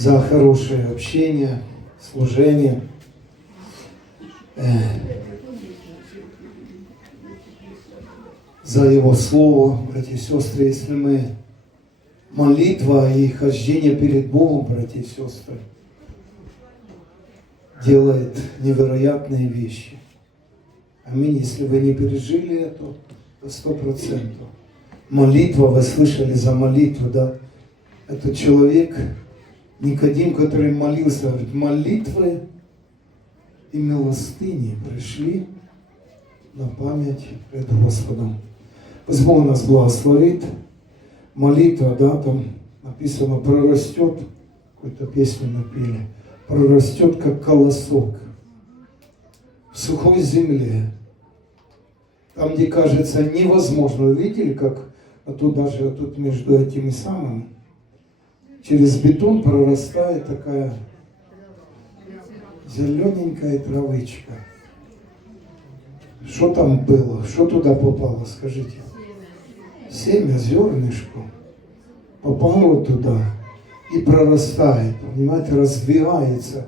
за хорошее общение, служение. Э, За Его Слово, братья и сестры, если мы молитва и хождение перед Богом, братья и сестры, делает невероятные вещи. Аминь. Если вы не пережили это, то сто процентов. Молитва, вы слышали за молитву, да? Это человек, Никодим, который молился, говорит, молитвы и милостыни пришли на память пред Господом. Пусть Бог нас благословит. Молитва, да, там написано, прорастет, какую-то песню напели, прорастет, как колосок в сухой земле. Там, где кажется невозможно. Видели, как а тут даже а тут между этими самыми через бетон прорастает такая зелененькая травычка. Что там было? Что туда попало, скажите? Семя, зернышко попало туда и прорастает, понимаете, разбивается.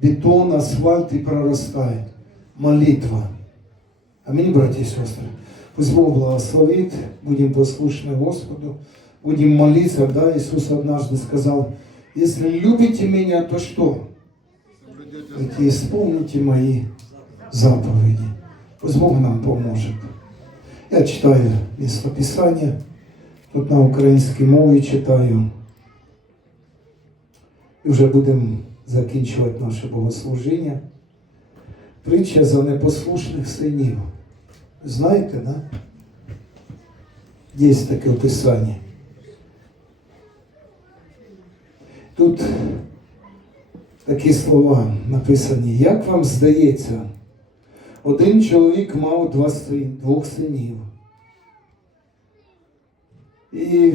Бетон, асфальт и прорастает. Молитва. Аминь, братья и сестры. Пусть Бог благословит, будем послушны Господу, будем молиться, да, Иисус однажды сказал, если любите меня, то что? Говорите, исполните мои заповеди. Пусть Бог нам поможет. Я читаю место Писания, тут на українській мові читаю. І вже будемо закінчувати наше богослужіння. Притча за непослушних синів. Знаєте, да? Є таке в Тут такі слова написані. Як вам здається, один чоловік мав два син, двох синів. І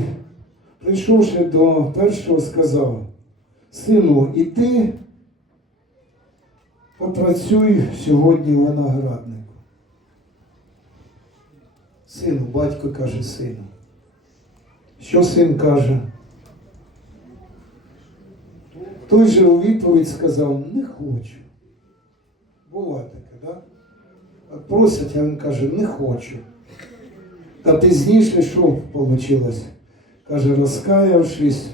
прийшовши до першого, сказав, сину, і ти попрацюй сьогодні винограднику. Сину, батько каже сину. Що син каже? Той же у відповідь сказав, не хочу. Була таке? От просять, а він каже, не хочу. Та пізніше що вийшло? Каже, розкаявшись,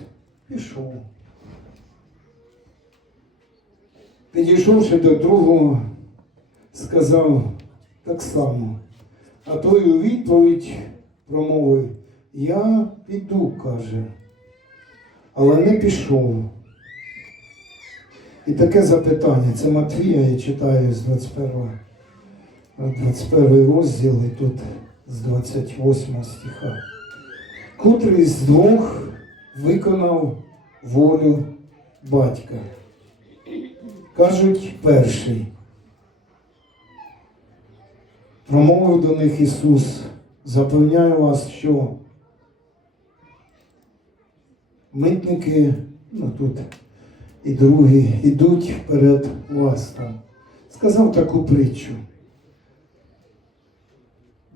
пішов. Підійшовши до другого, сказав так само. А той у відповідь промовив, я піду, каже, але не пішов. І таке запитання, це Матвія, я читаю з 21, 21 розділ, і тут з 28 стиха. Котрий з двох виконав волю батька. Кажуть перший. Промовив до них Ісус, запевняю вас, що митники, ну тут і другі, ідуть вперед вас там. Сказав таку притчу.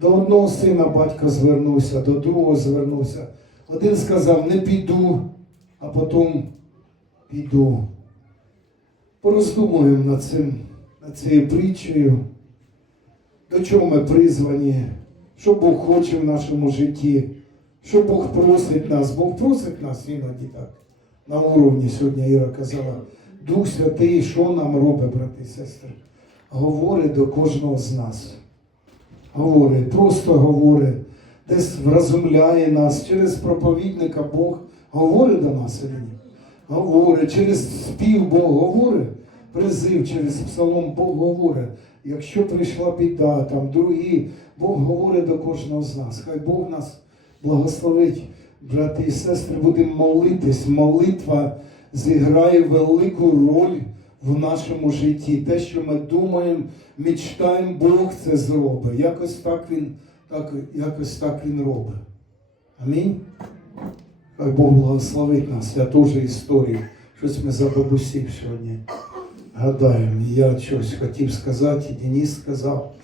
До одного сина батько звернувся, до другого звернувся. Один сказав, не піду, а потім піду. Пороздумуємо над цим, над цією притчею, до чого ми призвані, що Бог хоче в нашому житті, що Бог просить нас. Бог просить нас іноді так. На уровні сьогодні Іра казала, Дух Святий, що нам робить, брати і сестри? Говорить до кожного з нас. Говорить, просто говорить, десь вразумляє нас через проповідника Бог говорить до нас? Говорить, через спів Бог говорить, призив через псалом Бог говорить. Якщо прийшла біда, там другі, Бог говорить до кожного з нас. Хай Бог нас благословить, брати і сестри, будемо молитись. Молитва зіграє велику роль в нашому житті. Те, що ми думаємо, мечтаємо, Бог це зробить. Якось так Він, так, якось так він робить. Амінь. Хай Бог благословить нас. Я теж історію. Щось ми за бабусів сьогодні гадаємо. Я щось хотів сказати, і Денис сказав.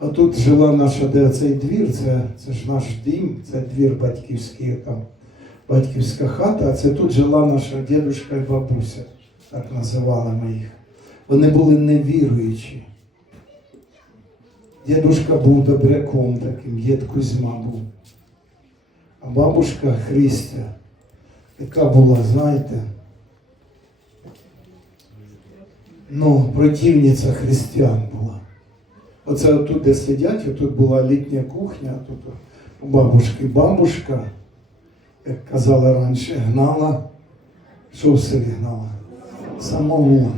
А тут жила наша, цей двір, це, це ж наш дім, це двір батьківський там батьківська хата, а це тут жила наша дідушка і бабуся, так називали ми їх. Вони були невіруючі. Дідушка був добряком таким, дід Кузьма був. А бабушка Христя, яка була, знаєте, ну, противниця християн була. Оце отут, де сидять, отут була літня кухня, тут у бабушки бабушка, як казали раніше, гнала. Що в селі гнала? Самогон.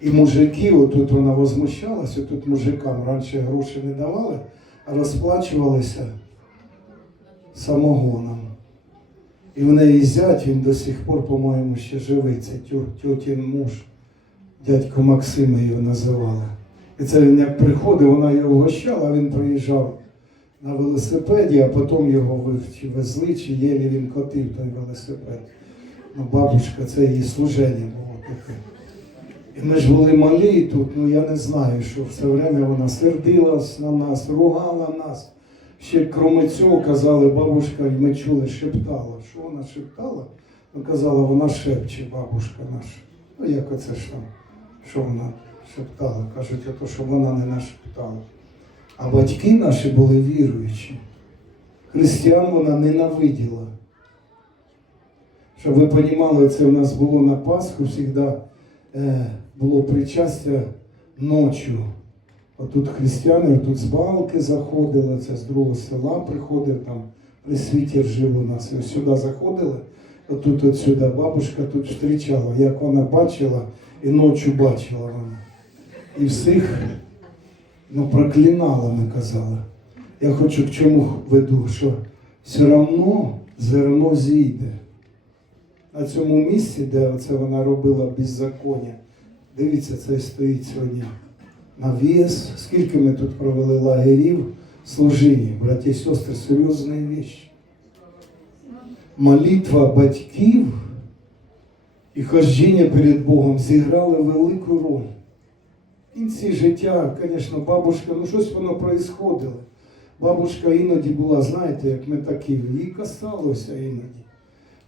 І мужики, отут вона возмущалась, отут мужикам раніше гроші не давали, а розплачувалися самогоном. І в неї зять, він до сих пор, по-моєму, ще живий. Це тьотін муж, дядько Максима його називали. І це він як приходив, вона його гощала, він приїжджав на велосипеді, а потім його чи везли, чи єлі він котив той велосипед. Ну, бабушка, це її служення було таке. І ми ж були малі тут, ну я не знаю, що все время вона сердилась на нас, ругала нас. Ще крім цього казали, бабушка, і ми чули, шептала. Що вона шептала? Ну, казала, вона шепче, бабушка наша. Ну як оце ж там, що вона шептала? Кажуть, ото, що вона не нашептала. А батьки наші були віруючі. Християн вона ненавиділа. Щоб ви розуміли, це в нас було на Пасху завжди е, було причастя ночі. Отут християни, тут з балки заходили, це з другого села приходив, там присвітір жив у нас. І ось сюди заходили, отут от сюди бабушка тут зустрічала, як вона бачила, і ночі бачила вона. І всіх ну, проклинала, ми казали. Я хочу к чому веду, що все одно зерно зійде. На цьому місці, де оце вона робила беззаконня, дивіться, це стоїть сьогодні навіс. Скільки ми тут провели лагерів, служіння, браті і сестри, серйозні вещи. Молитва батьків і хождіння перед Богом зіграли велику роль. В кінці життя, звісно, бабушка, ну щось воно происходило. Бабушка іноді була, знаєте, як ми такі, їй касалося іноді.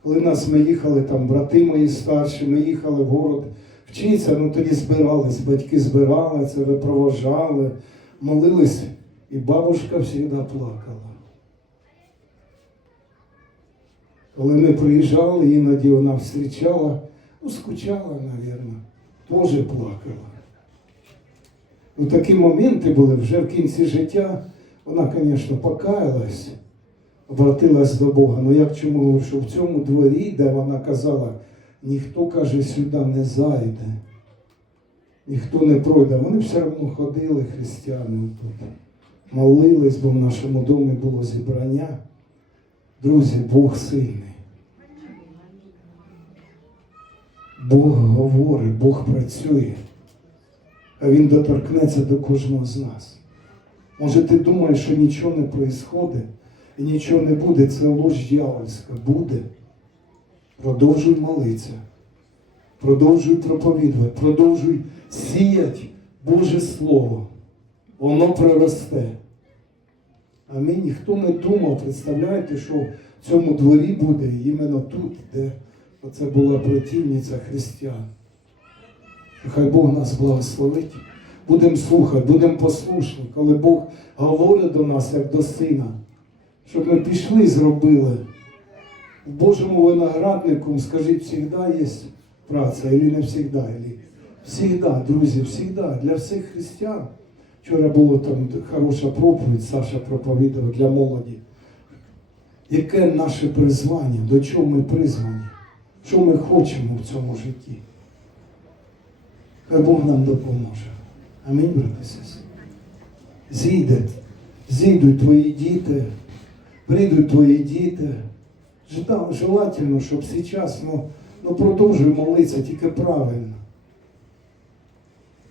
Коли нас ми їхали, там брати мої старші, ми їхали в город вчитися, ну тоді збирались, батьки збирали це, випровожали, молились, і бабушка завжди плакала. Коли ми приїжджали, іноді вона зустрічала, ну, скучала, мабуть, теж плакала. Ну, такі моменти були вже в кінці життя. Вона, звісно, покаялась, обратилась до Бога. Ну як чому що в цьому дворі, де вона казала, ніхто каже, сюди не зайде, ніхто не пройде. Вони все одно ходили християни тут. Молились, бо в нашому домі було зібрання. Друзі, Бог сильний. Бог говорить, Бог працює, а Він доторкнеться до кожного з нас. Може, ти думаєш, що нічого не происходить і нічого не буде, це ложь дьявольська. Буде. Продовжуй молитися, продовжуй проповідувати, продовжуй сіяти Боже Слово. Воно проросте. Амінь. Ніхто не думав, представляєте, що в цьому дворі буде іменно тут, де оце була противниця християн. Хай Бог нас благословить. Будемо слухати, будемо послушні, коли Бог говорить до нас, як до сина, щоб ми пішли і зробили. В Божому винограднику, скажіть, завжди є праця, або не завжди. Всегда, друзі, всегда, для всіх християн. Вчора було там хороша проповідь, Саша проповідав для молоді. Яке наше призвання, до чого ми призвані, що ми хочемо в цьому житті? Хай Бог нам допоможе. Амінь, брати сестри. Зійде, зійдуть твої діти, прийдуть твої діти. Желательно, щоб зараз ну, ну, продовжуй молитися тільки правильно.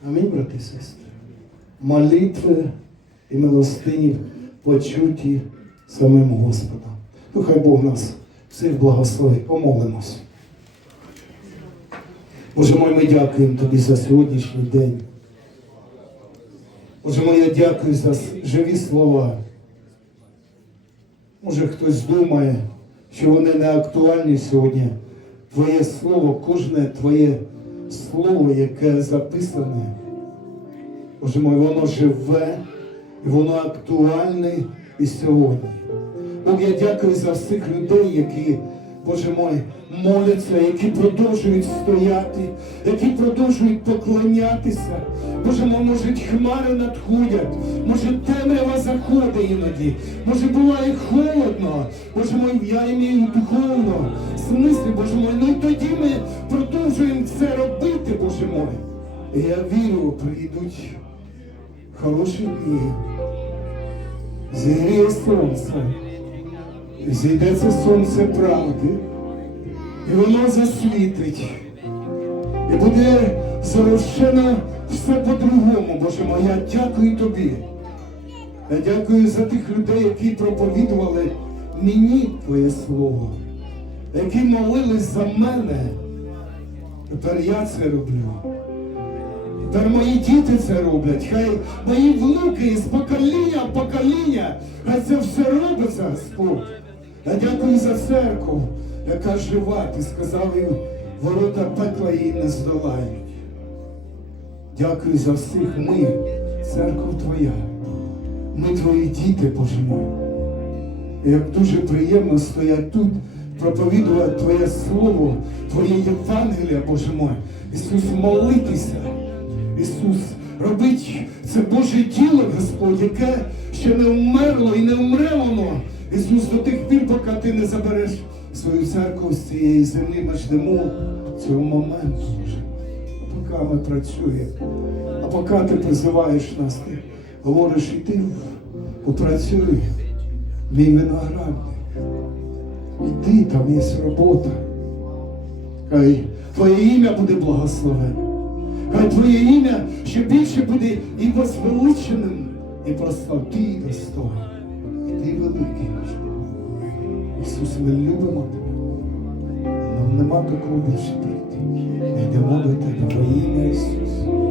Амінь, брати сестри. Молитви і милостині почуті самим Господом. Ну, хай Бог нас всіх благословить. Помолимось. Боже мой, ми дякуємо Тобі за сьогоднішній день. Боже мой, я дякую за живі слова. Може хтось думає, що вони не актуальні сьогодні. Твоє слово, кожне твоє слово, яке записане, Боже мой, воно живе і воно актуальне і сьогодні. Бог, я дякую за всіх людей, які, Боже мой, моляться, які продовжують стояти, які продовжують поклонятися. Боже мой, може, хмари надходять, може темрява заходить іноді, може буває холодно, Боже мой, я імію духовно, смислі, Боже мой, ну і тоді ми продовжуємо це робити, Боже мой. Я вірю, прийдуть хороші дні. Зігріє сонце. І зійде це сонце правди. І воно засвітить. І буде совершенно все по-другому, Боже мой. Я дякую тобі. Я дякую за тих людей, які проповідували мені Твоє Слово, які молились за мене. Тепер я це роблю. Тепер мої діти це роблять, хай мої внуки з покоління покоління, хай це все робиться, Господь. Я дякую за церкву, яка жива, ти сказав, і ворота пекла її не здолають. Дякую за всіх ми, церква Твоя. Ми твої діти, Боже мой. І Як дуже приємно стоять тут, проповідувати Твоє Слово, Твоє Євангелія, Боже мой. Ісус, молитися. Ісус, робить це Боже діло, Господь, яке ще не вмерло і не вмре воно. Ісус, до тих пір, поки ти не забереш свою церкву з цієї землі, ми ждемо цього моменту, Боже. Поки ми працюємо, а поки ти призиваєш нас, ти говориш, іди попрацюй, мій виноградник. Іди, там є робота. Хай Твоє ім'я буде благословенне. Хай Твоє ім'я ще більше буде і возвеличеним, і просто ти достойний ти великий Ісус, ми любимо тебе. Нам нема до кого більше прийти. Йдемо до тебе во ім'я Ісуса.